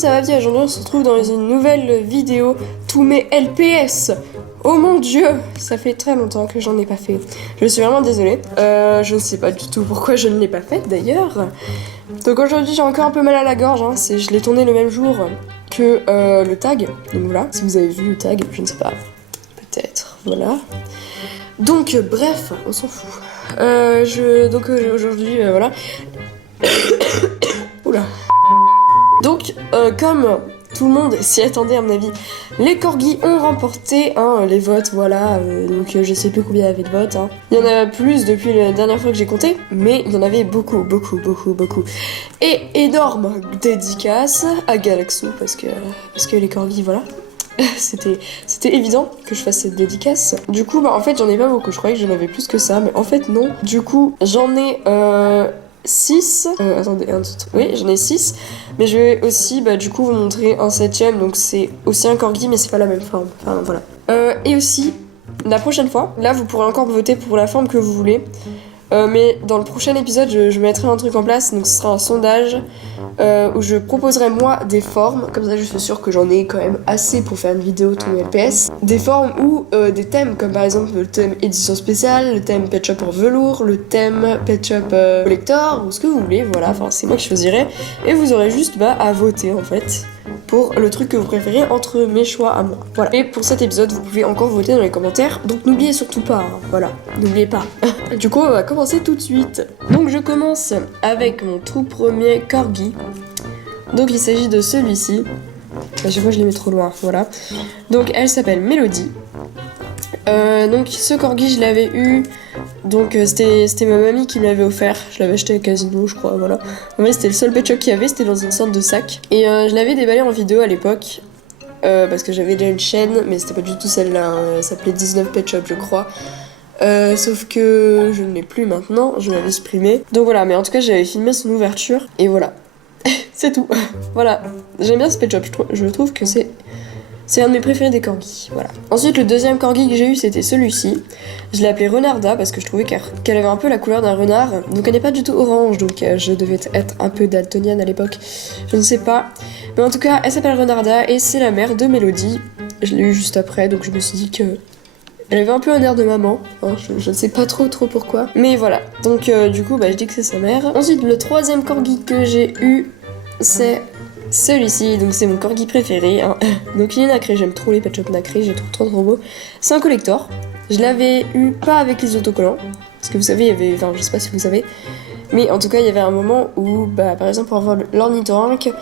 monde, ça va bien. Aujourd'hui, on se retrouve dans une nouvelle vidéo. Tous mes LPS. Oh mon dieu, ça fait très longtemps que j'en ai pas fait. Je suis vraiment désolée. Je ne sais pas du tout pourquoi je ne l'ai pas faite d'ailleurs. Donc aujourd'hui, j'ai encore un peu mal à la gorge. Hein. Je l'ai tourné le même jour que le tag. Donc voilà, si vous avez vu le tag, je ne sais pas. Peut-être, voilà. Donc bref, on s'en fout. Aujourd'hui, voilà. Oula. Donc, comme tout le monde s'y attendait à mon avis, les corgis ont remporté les votes, voilà. Donc je sais plus combien il y avait de votes. Hein. Il y en a plus depuis la dernière fois que j'ai compté, mais il y en avait beaucoup. Et énorme dédicace à Galaxo parce que les corgis, voilà. C'était évident que je fasse cette dédicace. Du coup, en fait, j'en ai pas beaucoup. Je croyais que j'en avais plus que ça, mais en fait, non. Du coup, j'en ai 6. Attendez, oui, j'en ai 6. Mais je vais aussi, du coup, vous montrer un 7ème. Donc, c'est aussi un corgi, mais c'est pas la même forme. Enfin, voilà. Et aussi, la prochaine fois, là, vous pourrez encore voter pour la forme que vous voulez. Mais dans le prochain épisode, je mettrai un truc en place, donc ce sera un sondage où je proposerai moi des formes, comme ça je suis sûre que j'en ai quand même assez pour faire une vidéo tout LPS. Des formes ou des thèmes, comme par exemple le thème édition spéciale, le thème Pet Shop en velours, le thème Pet Shop collector, ou ce que vous voulez, voilà, enfin c'est moi qui choisirai. Et vous aurez juste à voter en fait pour le truc que vous préférez entre mes choix à moi. Voilà. Et pour cet épisode, vous pouvez encore voter dans les commentaires, donc n'oubliez surtout pas, hein. Voilà, n'oubliez pas. Du coup, on va commencer tout de suite. Donc je commence avec mon tout premier corgi. Donc il s'agit de celui-ci. À chaque fois je les mets trop loin, voilà. Donc elle s'appelle Mélodie. Donc ce corgi je l'avais eu, donc c'était ma mamie qui me l'avait offert, je l'avais acheté à Casino je crois, voilà. En fait c'était le seul pet shop qu'il y avait, c'était dans une sorte de sac. Et je l'avais déballé en vidéo à l'époque, parce que j'avais déjà une chaîne, mais c'était pas du tout celle-là, hein. Elle s'appelait 19 Pet Shop je crois. Sauf que je ne l'ai plus maintenant, je l'avais supprimé. Donc voilà, mais en tout cas j'avais filmé son ouverture, et voilà. C'est tout. Voilà, j'aime bien ce pet shop, je trouve que c'est un de mes préférés des corgis, voilà. Ensuite, le deuxième corgi que j'ai eu, c'était celui-ci. Je l'ai appelé Renarda parce que je trouvais qu'elle avait un peu la couleur d'un renard. Donc elle n'est pas du tout orange, donc je devais être un peu daltonienne à l'époque. Je ne sais pas. Mais en tout cas, elle s'appelle Renarda et c'est la mère de Mélodie. Je l'ai eu juste après, donc je me suis dit que... Elle avait un peu un air de maman, hein, je ne sais pas trop pourquoi. Mais voilà, donc du coup, je dis que c'est sa mère. Ensuite, le troisième corgi que j'ai eu, c'est... celui-ci, donc c'est mon corgi préféré, hein. Donc il est nacré, j'aime trop les pet shop nacrés, je les trouve trop beau. C'est un collector, je l'avais eu pas avec les autocollants, parce que vous savez, il y avait, enfin je sais pas si vous savez, mais en tout cas il y avait un moment où, par exemple pour avoir l'ornithorynque,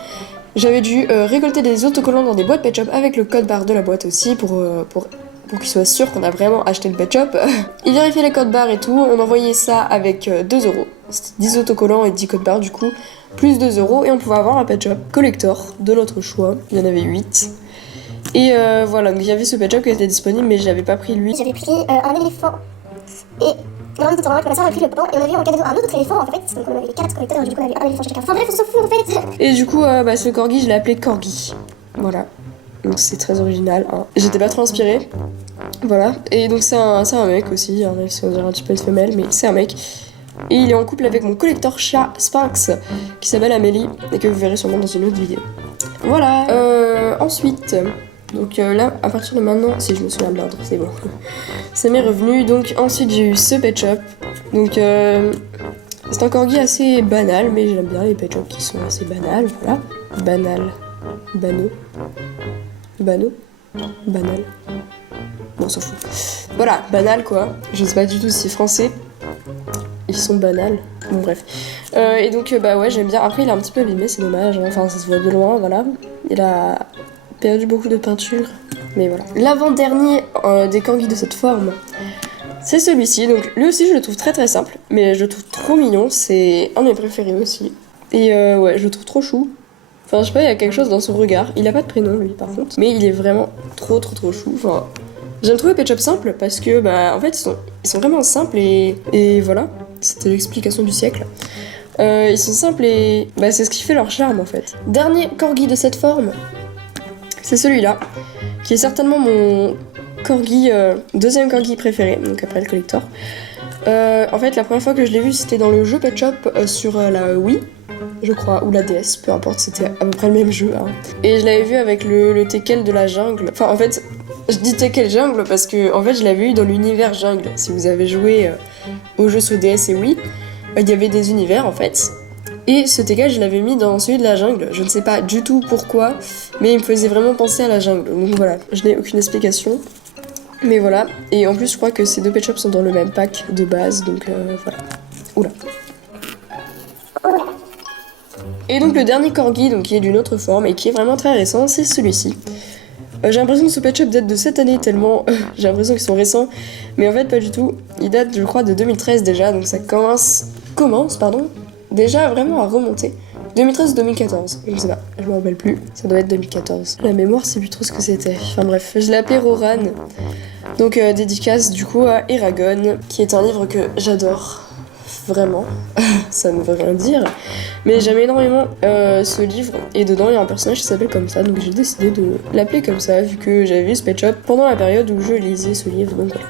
j'avais dû récolter des autocollants dans des boîtes pet shop avec le code barre de la boîte aussi pour qu'il soit sûr qu'on a vraiment acheté le pet shop. Il vérifiait les codes barres et tout, on envoyait ça avec 2€. C'était 10 autocollants et 10 codes barres du coup, plus 2€ et on pouvait avoir un pet shop collector de notre choix. Il y en avait 8. Et voilà, donc il y avait ce pet shop qui était disponible mais je l'avais pas pris lui. J'avais pris un éléphant et un autre que ma soeur a pris le pan et on avait en cadeau un autre éléphant en fait. Donc on avait 4 collecteurs et du coup on avait un éléphant chacun. Enfin bref, on s'en fout en fait. Et du coup, ce corgi, je l'ai appelé Corgi. Voilà. Donc c'est très original. Hein. J'étais pas trop inspirée. Voilà. Et donc c'est un mec aussi, hein, même si on dirait un petit peu de femelle, mais c'est un mec. Et il est en couple avec mon collector chat Sphinx, qui s'appelle Amélie, et que vous verrez sûrement dans une autre vidéo. Voilà. Ensuite, donc là, à partir de maintenant, si je me souviens de l'ordre, c'est bon. Ça m'est revenu. Donc ensuite, j'ai eu ce pet shop. Donc c'est un corgi assez banal, mais j'aime bien les pet shops qui sont assez banals, voilà. Banal. Banal. Bon, on s'en fout. Voilà, banal quoi. Je sais pas du tout si c'est français. Ils sont banals. Bon, bref. Et donc, ouais, j'aime bien. Après, il est un petit peu abîmé, c'est dommage. Hein. Enfin, ça se voit de loin, voilà. Il a perdu beaucoup de peinture. Mais voilà. L'avant-dernier des corgis de cette forme, c'est celui-ci. Donc, lui aussi, je le trouve très très simple. Mais je le trouve trop mignon. C'est un de mes préférés aussi. Et ouais, je le trouve trop chou. Enfin, je sais pas, il y a quelque chose dans son regard. Il a pas de prénom, lui, par contre. Mais il est vraiment trop chou. Enfin, j'aime trop les pet shop simples parce que, en fait, ils sont vraiment simples et voilà. C'était l'explication du siècle. Ils sont simples et c'est ce qui fait leur charme, en fait. Dernier corgi de cette forme, c'est celui-là, qui est certainement mon corgi, deuxième corgi préféré, donc après le collector. En fait, la première fois que je l'ai vu, c'était dans le jeu Pet Shop sur la Wii. je crois, ou la DS, peu importe, c'était à peu près le même jeu. Hein. Et je l'avais vu avec le Tekel de la jungle. Enfin, en fait, je dis Tekel jungle parce que en fait, je l'avais eu dans l'univers jungle. Si vous avez joué aux jeux sur DS et Wii, il y avait des univers en fait. Et ce Tekel, je l'avais mis dans celui de la jungle. Je ne sais pas du tout pourquoi, mais il me faisait vraiment penser à la jungle. Donc voilà, je n'ai aucune explication. Mais voilà, et en plus je crois que ces deux pet shops sont dans le même pack de base, donc voilà. Oula. Et donc le dernier corgi, donc qui est d'une autre forme et qui est vraiment très récent, c'est celui-ci. J'ai l'impression que ce pet shop date de cette année tellement j'ai l'impression qu'ils sont récents, mais en fait pas du tout. Il date je crois de 2013 déjà, donc ça commence déjà vraiment à remonter. 2013 ou 2014, je sais pas, je me rappelle plus, ça doit être 2014. La mémoire c'est plus trop ce que c'était. Enfin bref, je l'ai appelé Roran. Donc dédicace du coup à Eragon, qui est un livre que j'adore. Vraiment, ça ne veut rien dire, mais j'aime énormément ce livre, et dedans il y a un personnage qui s'appelle comme ça, donc j'ai décidé de l'appeler comme ça, vu que j'avais vu ce pet shop pendant la période où je lisais ce livre, donc voilà.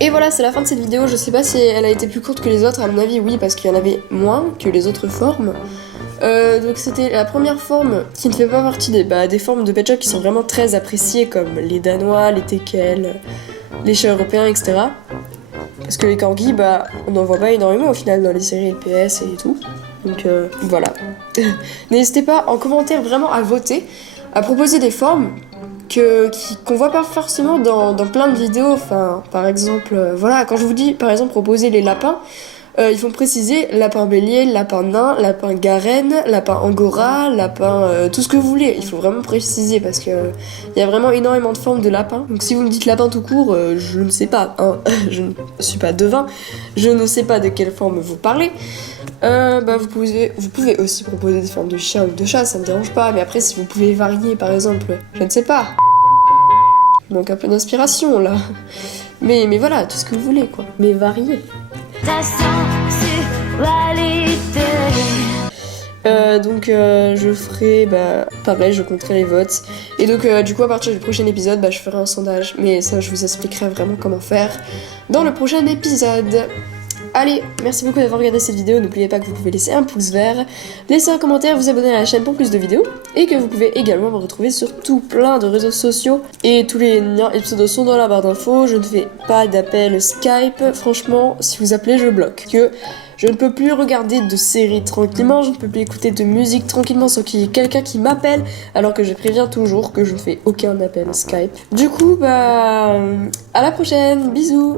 Et voilà, c'est la fin de cette vidéo, je sais pas si elle a été plus courte que les autres, à mon avis oui, parce qu'il y en avait moins que les autres formes. Donc c'était la première forme qui ne fait pas partie des formes de pet shop qui sont vraiment très appréciées, comme les Danois, les Tekel, les chats européens, etc. Parce que les corgis, on n'en voit pas énormément au final dans les séries LPS et tout. Donc voilà. N'hésitez pas en commentaire vraiment à voter, à proposer des formes qu'on voit pas forcément dans plein de vidéos. Enfin, par exemple, voilà, quand je vous dis par exemple proposer les lapins, il faut préciser lapin bélier, lapin nain, lapin garenne, lapin angora, lapin tout ce que vous voulez. Il faut vraiment préciser parce que il y a vraiment énormément de formes de lapins. Donc si vous me dites lapin tout court, je ne sais pas, hein, je ne suis pas devin, je ne sais pas de quelle forme vous parlez. Vous pouvez aussi proposer des formes de chien ou de chat, ça me dérange pas. Mais après si vous pouvez varier par exemple, je ne sais pas. Il manque un peu d'inspiration là. Mais voilà, tout ce que vous voulez quoi. Mais varier. Je ferai pareil, je compterai les votes et donc du coup à partir du prochain épisode je ferai un sondage, mais ça je vous expliquerai vraiment comment faire dans le prochain épisode. Allez, merci beaucoup d'avoir regardé cette vidéo, n'oubliez pas que vous pouvez laisser un pouce vert, laisser un commentaire, vous abonner à la chaîne pour plus de vidéos et que vous pouvez également me retrouver sur tout plein de réseaux sociaux et tous les liens et pseudos sont dans la barre d'infos. Je ne fais pas d'appel Skype, franchement si vous appelez je bloque. Que je ne peux plus regarder de séries tranquillement, je ne peux plus écouter de musique tranquillement sans qu'il y ait quelqu'un qui m'appelle, alors que je préviens toujours que je ne fais aucun appel Skype. Du coup, à la prochaine, bisous!